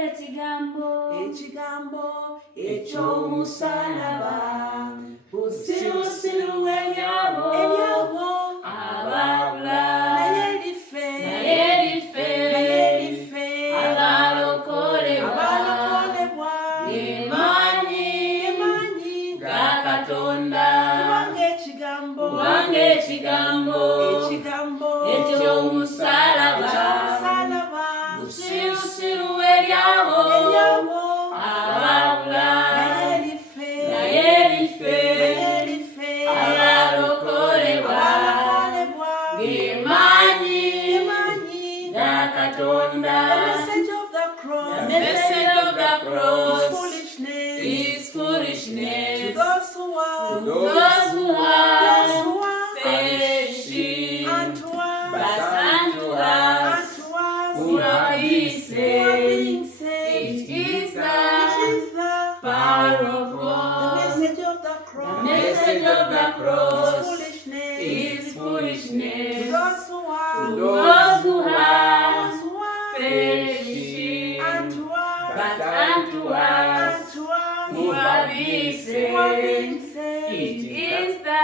ekigambo eky'omusalaba busirusiru ebyabo ababula naye life abalokolebwa emanyi ga Katonda kubanga ekigambo eky'omusalaba busirusiru ebyabo ababula naye life abalokolebwa emanyi ga Katonda. The message of the cross is foolishness to those who are perishing, but unto us who are being saved, it is the power of God. The message of the cross is foolishness to those who are perishing, but unto us who are being saved, it is the